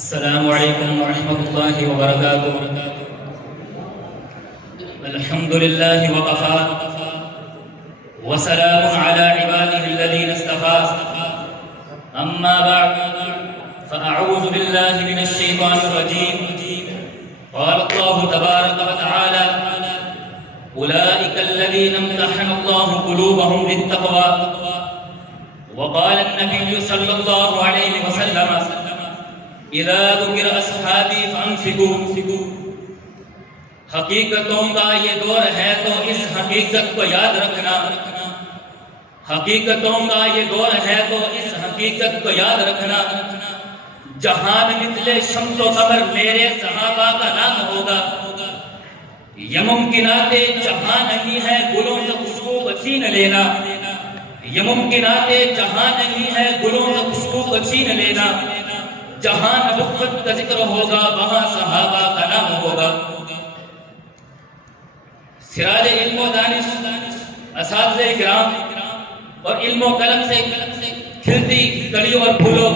السلام علیکم ورحمۃ اللہ وبرکاتہ۔ الحمد للہ وکفی وسلام علی عبادہ الذین اصطفی، اما بعد فاعوذ باللہ من الشیطان الرجیم۔ قال اللہ تبارک وتعالی اولئک الذین امتحن اللہ قلوبهم للتقوی، وقال النبی صلی اللہ علیہ وسلم اذا ذکر اصحابی فانفقوا۔ حقیقتوں کا یہ دور ہے تو اس حقیقت کو یاد رکھنا، حقیقتوں کا یہ دور ہے تو اس حقیقت کو یاد رکھنا۔ جہان مثل شمس و قمر میرے صحابہ کا نام ہوگا، یہ ممکنات جہاں نہیں ہے گلوں سے خوشبو کو چھین لینا، یہ ممکنات جہاں نہیں ہے گلوں سے خوشبو کو چھین لینا۔ جہاں نبوت کا ذکر ہوگا وہاں صحابہ کا نام ہوگا۔ سراج علم و دانش اساتذہ کرام اور علم و قلم سے کھلتی کلیوں اور پھولوں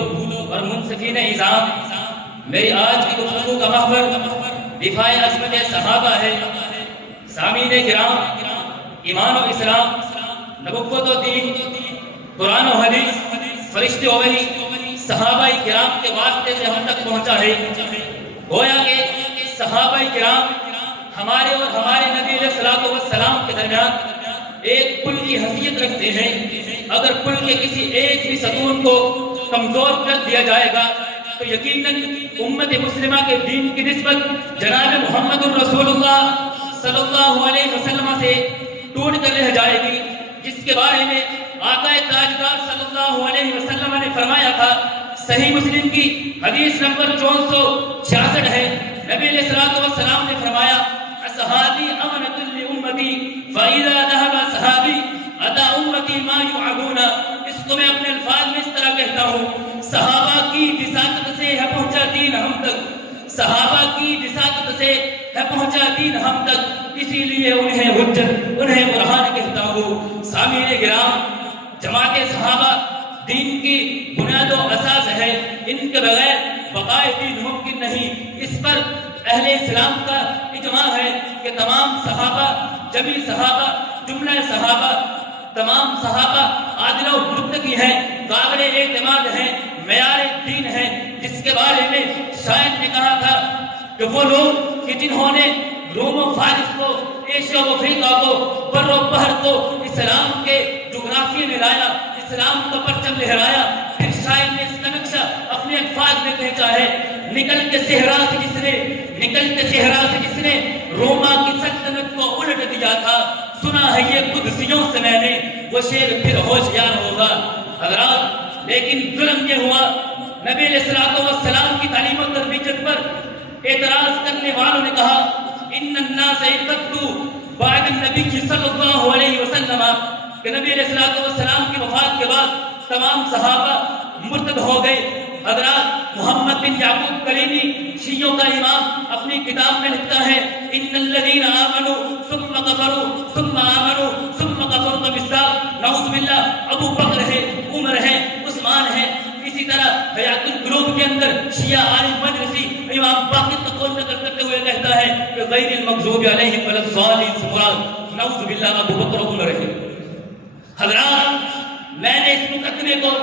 اور منصفین نظام، میری آج کی گفتگو کا محور دفاع عظمت صحابہ ہے۔ سامعین کرام، ایمان و اسلام، نبوت و دین، قرآن و حدیث، فرشتے و وحی صحابہ کرام کے واسطے سے ہم تک پہنچا ہے۔ گویا کہ صحابہ کرام ہمارے اور ہمارے نبی علیہ الصلوۃ والسلام کے درمیان ایک پل کی حیثیت رکھتے ہیں۔ اگر پل کے کسی ایک بھی ستون کو کمزور کر دیا جائے گا تو یقیناً امت مسلمہ کے دین کی نسبت جناب محمد الرسول اللہ صلی اللہ علیہ وسلم سے ٹوٹ کر رہ جائے گی، جس کے بارے میں آقا تاجدار صلی اللہ علیہ وسلم نے فرمایا تھا۔ صحیح مسلم کی حدیث نمبر 466 ہے، نبی علیہ الصلوۃ والسلام نے فرمایا اصحابی امنۃ لامتی فاذا ذهب اصحابی اتى امتی ما يوعدون۔ اس کو میں اپنے الفاظ میں اس طرح کہتا ہوں، صحابہ کی وساطت سے ہے پہنچا دین ہم تک، صحابہ کی وساطت سے ہے پہنچا دین ہم تک، اسی لیے انہیں حجت، انہیں برہان کہتا ہوں۔ سامعین کرام، جماعت صحابہ دین کی بنیاد و اساس ہے، ان کے بغیر بقائے دین ممکن نہیں۔ اس پر اہل اسلام کا اجماع ہے کہ تمام صحابہ، جمیع صحابہ، جملہ صحابہ، تمام صحابہ عادل و متقی ہیں، قابل اعتماد ہیں، معیار دین ہیں، جس کے بارے میں شاعر نے کہا تھا کہ وہ لوگ کہ جنہوں نے روم و فارس کو، ایشیا و افریقہ کو، بر و بحر کو اسلام کے جغرافیے میں لایا، اسلام کا پرچم لہرایا۔ پھر شاعر نے اس کا نقشہ اپنے الفاظ میں کہتا ہے، نکل کے صحرا سے جس نے روما کی سلطنت کو الٹ دیا تھا، سنا ہے یہ قدسیوں سے میں نے، وہ شیر پھر ہوشیار ہوگا۔ حضرات، لیکن ظلم یہ ہوا، نبی علیہ الصلوۃ والسلام کی تعلیم و تربیت پر اعتراض کرنے والوں نے کہا ان الناس ارتدوا بعد النبی صلی اللہ علیہ وسلم، کہ نبی علیہ الصلوۃ والسلام کی وفات کے بعد تمام صحابہ مرتد ہو گئے۔ حضرات، محمد بن یعقوب کلینی شیعوں کا امام اپنی کتاب میں لکھتا ہے ان الذین آمنوا ثم کفروا ثم آمنوا ثم کفروا بالساق۔ نعوذ باللہ، ابو بکر ہے، عمر ہے، عثمان ہے۔ اسی طرح حیات القلوب کے اندر شیعہ عالم مجلسی امام باقر کا قول نقل کرتے ہوئے کہتا ہے کہ غیر المغضوب علیہم ولا الضالین سے مراد نعوذ باللہ ابو بکر و عمر ہے۔ حضرات، میں نے اس مقدمے کو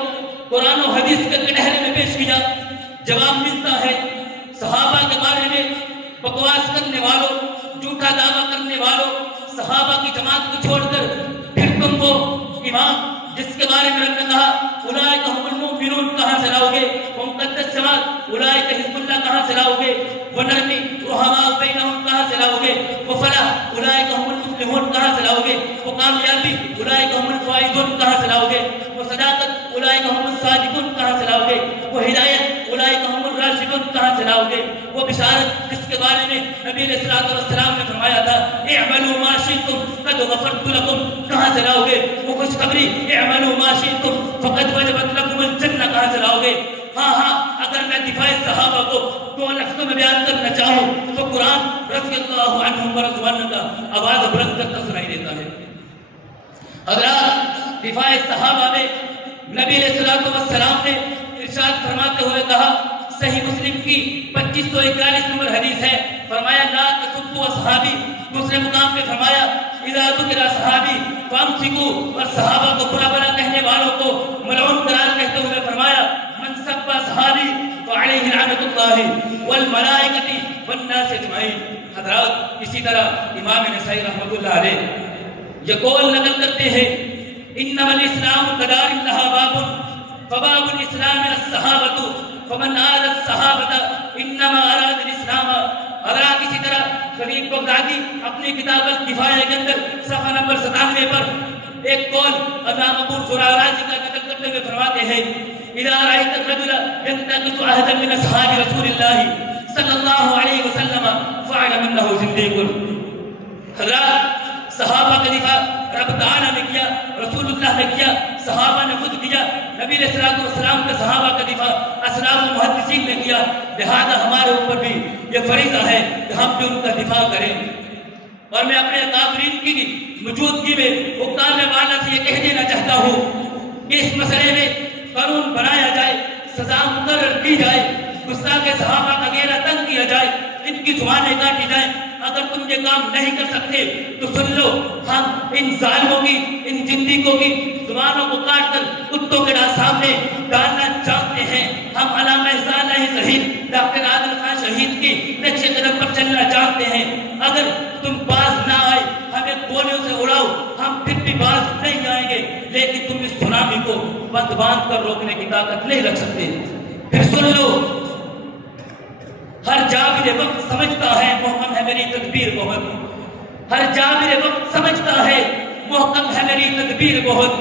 قرآن و حدیث کے کٹہرے میں پیش کیا، جواب ملتا ہے صحابہ کے بارے میں بکواس کرنے والوں، جھوٹا دعویٰ کرنے والوں، صحابہ کی جماعت کو چھوڑ کر پھر تم کو امام جس کے بارے میں ہم نے کہا اولئک هم المؤمنون کہاں سے لاؤ گے؟ وہ مقدس جماعت اولئک حزب اللہ کہاں سے لاؤ گے؟ وہ نرمی رحماء بینہم کہاں سے لاؤ گے؟ وہ فلاح اولئک هم المفلحون کہاں سے لاؤ گے؟ وہ کامیابی اولئک هم الفائزون کہاں سے لاؤ گے؟ وہ صداقت اولئک هم الصادقون کہاں سے لاؤ گے؟ وہ ہدایت اولئک هم الراشدون کہاں سے لاؤ گے؟ وہ بشارت جس کے بارے میں نبی علیہ الصلوۃ والسلام نے فرمایا تھا اعملوا ما شئتم قد غفرت لكم کہاں سے لاؤ گے؟ وہ خوشخبری اعملوا ما شئتم فقد وجبت لكم الجنہ کہاں سے لاؤ گے؟ ہاں، اگر میں دفاع صحابہ کو دو لفظوں میں بیان کرنا چاہوں تو قرآن رضی اللہ عنہم ورضوان کا آواز بلند کرتا سنائی دیتا ہے۔ حضرات، دفاع صحابہ میں نبی علیہ الصلوۃ والسلام نے ارشاد فرماتے ہوئے کہا صحیح مسلم کی 2541 نمبر حدیث ہے، فرمایا لا تسبوا اصحابی. دوسرے مقام پہ فرمایا اذا ذکر اصحابی فامسکوا، اور صحابہ کو برا بلا کہنے والوں کو ملعون قرار کہتے ہوئے فرمایا من سب اصحابی فعلیہ لعنۃ اللہ والملائکۃ والناس اجمعین. حضرات اسی طرح امام نسائی رحمۃ اللہ علیہ یہ قول نقل کرتے ہیں انما الاسلام قدار لها باب فباب الاسلام الصحابۃ فمن اراد الصحابۃ انما اراد الاسلام. حضرات اسی طرح خلیل بغدادی اپنی کتاب الکفایہ کے اندر صفحہ نمبر 97 پر ایک قول امام ابو زرع رازی کا نقل کرتے ہوئے فرماتے ہیں اذا رأيت الرجل ينتقص عهدا من اصحاب رسول الله صلی اللہ علیہ وسلم فاعلم انه زنديق. حضرات صحابہ کا دفاع رب تعالیٰ نے کیا، رسول اللہ نے کیا، صحابہ نے خود کیا، نبی علیہ الصلوۃ والسلام کے صحابہ کا دفاع اسلاف و محدثین نے کیا، لہذا ہمارے اوپر بھی یہ فریضہ ہے کہ ہم بھی ان کا دفاع کریں. اور میں اپنے اکابرین کی موجودگی میں حکام والا سے یہ کہہ دینا چاہتا ہوں کہ اس مسئلے میں قانون بنایا جائے، سزا مقرر کی جائے، گستاخ صحابہ کا گھیرا تنگ کیا جائے، ان کی زبانیں کاٹی جائیں. اگر تم یہ کام نہیں کر سکتے تو سن لو، ہم ان ظالموں کی، ان زندگیوں کی زبانوں کو کاٹ کر کتوں کے سامنے ڈالنا چاہتے ہیں. ہم علامہ صالح شہید ڈاکٹر عادل خان شہید کی نقش قدم پر چلنا چاہتے ہیں. اگر تم باز نہ آئے ہمیں گولیوں سے اڑاؤ، ہم پھر بھی باز نہیں آئیں گے، لیکن تم اس سونامی کو بند باندھ کر روکنے کی طاقت نہیں رکھ سکتے. پھر سن لو، ہر جابر وقت سمجھتا ہے محکم ہے میری تدبیر بہت، ہر جابر وقت سمجھتا ہے محکم ہے میری تدبیر بہت،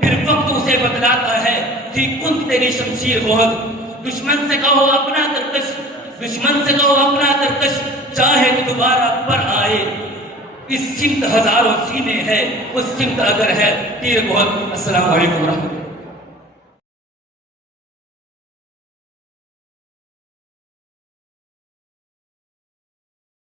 پھر وقت اسے بتلاتا ہے تھی کن تیری شمشیر بہت. دشمن سے کہو اپنا ترکش، دشمن سے کہو اپنا ترکش، چاہے کہ دوبارہ پر آئے، اس سمت ہزاروں سینے ہے، اس سمت اگر ہے تیر بہت. السلام علیکم ورحمۃ اللہ.